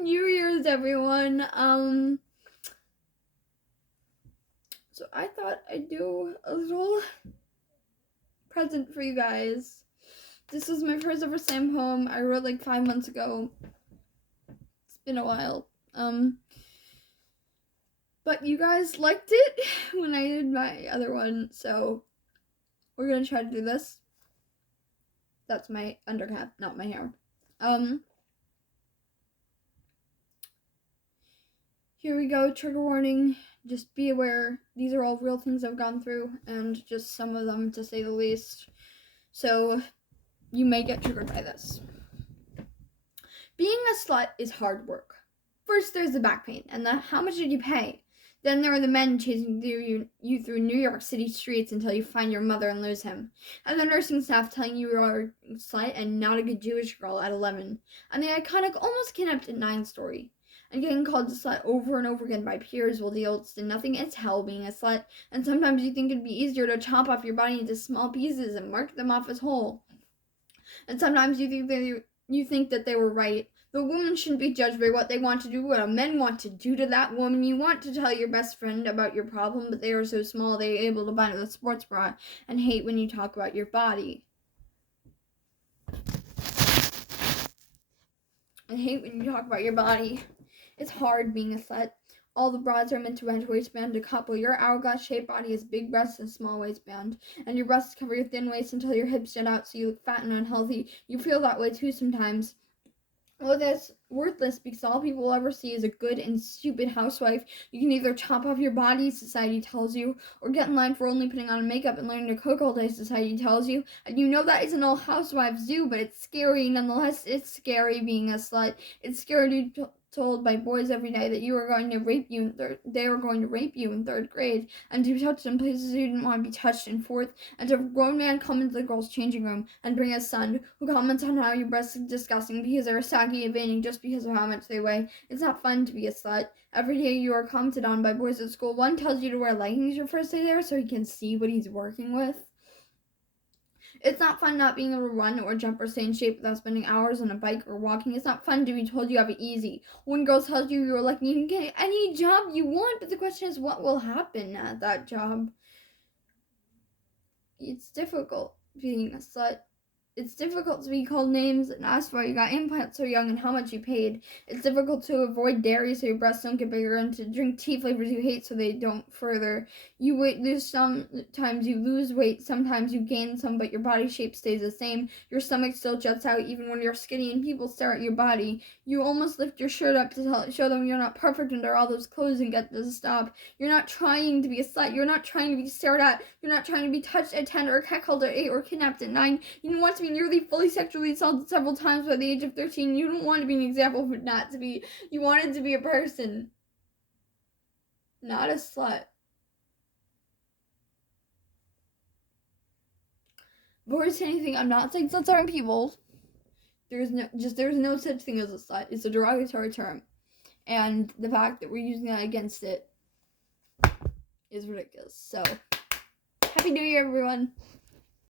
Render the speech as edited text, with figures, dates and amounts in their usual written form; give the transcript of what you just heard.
New Year's, everyone. So I thought I'd do a little present for you guys. This was my first ever slam poem. I wrote like 5 months ago. It's been a while. But you guys liked it when I did my other one, so we're gonna try to do this. That's my undercap, not my hair. Here we go, trigger warning. Just be aware, these are all real things I've gone through, and just some of them, to say the least. So, you may get triggered by this. Being a slut is hard work. First, there's the back pain, and the how much did you pay? Then there are the men chasing you through New York City streets until you find your mother and lose him. And the nursing staff telling you are a slut and not a good Jewish girl at 11. And the iconic almost kidnapped at 9 story. And getting called a slut over and over again by peers while the odds did nothing. It's hell being a slut. And sometimes you think it'd be easier to chop off your body into small pieces and mark them off as whole. And sometimes you think that they were right. The woman shouldn't be judged by what they want to do, what men want to do to that woman. You want to tell your best friend about your problem, but they are so small they are able to buy a sports bra and hate when you talk about your body. It's hard being a slut. All the bras are meant to match waistband to couple. Your hourglass-shaped body has big breasts and small waistband. And your breasts cover your thin waist until your hips stand out so you look fat and unhealthy. You feel that way too sometimes. Well, that's worthless because all people will ever see is a good and stupid housewife. You can either chop off your body, society tells you, or get in line for only putting on makeup and learning to cook all day, society tells you. And you know that isn't all housewives do, but it's scary. Nonetheless, it's scary being a slut. It's scary to told by boys every day that they were going to rape you in 3rd grade, and to be touched in places you didn't want to be touched in 4th, and to have a grown man come into the girls' changing room and bring his son, who comments on how your breasts are disgusting because they're saggy and veiny just because of how much they weigh. It's not fun to be a slut. Every day you are commented on by boys at school. One tells you to wear leggings your first day there so he can see what he's working with. It's not fun not being able to run or jump or stay in shape without spending hours on a bike or walking. It's not fun to be told you have it easy. When girls tell you you're lucky, you can get any job you want, but the question is what will happen at that job. It's difficult being a slut. It's difficult to be called names and asked why you got implants so young and how much you paid. It's difficult to avoid dairy so your breasts don't get bigger and to drink tea flavors you hate so they don't further. Sometimes you lose weight, sometimes you gain some, but your body shape stays the same. Your stomach still juts out even when you're skinny and people stare at your body. You almost lift your shirt up to show them you're not perfect under all those clothes and get them to stop. You're not trying to be a slut. You're not trying to be stared at. You're not trying to be touched at 10 or catcalled at 8 or kidnapped at 9. You don't want to be nearly fully sexually assaulted several times by the age of 13. You don't want to be an example for not to be. You wanted to be a person, not a slut. Before I say anything, I'm not saying sluts aren't people. There's no such thing as a slut. It's a derogatory term, and the fact that we're using that against it is ridiculous. So, Happy New Year, everyone.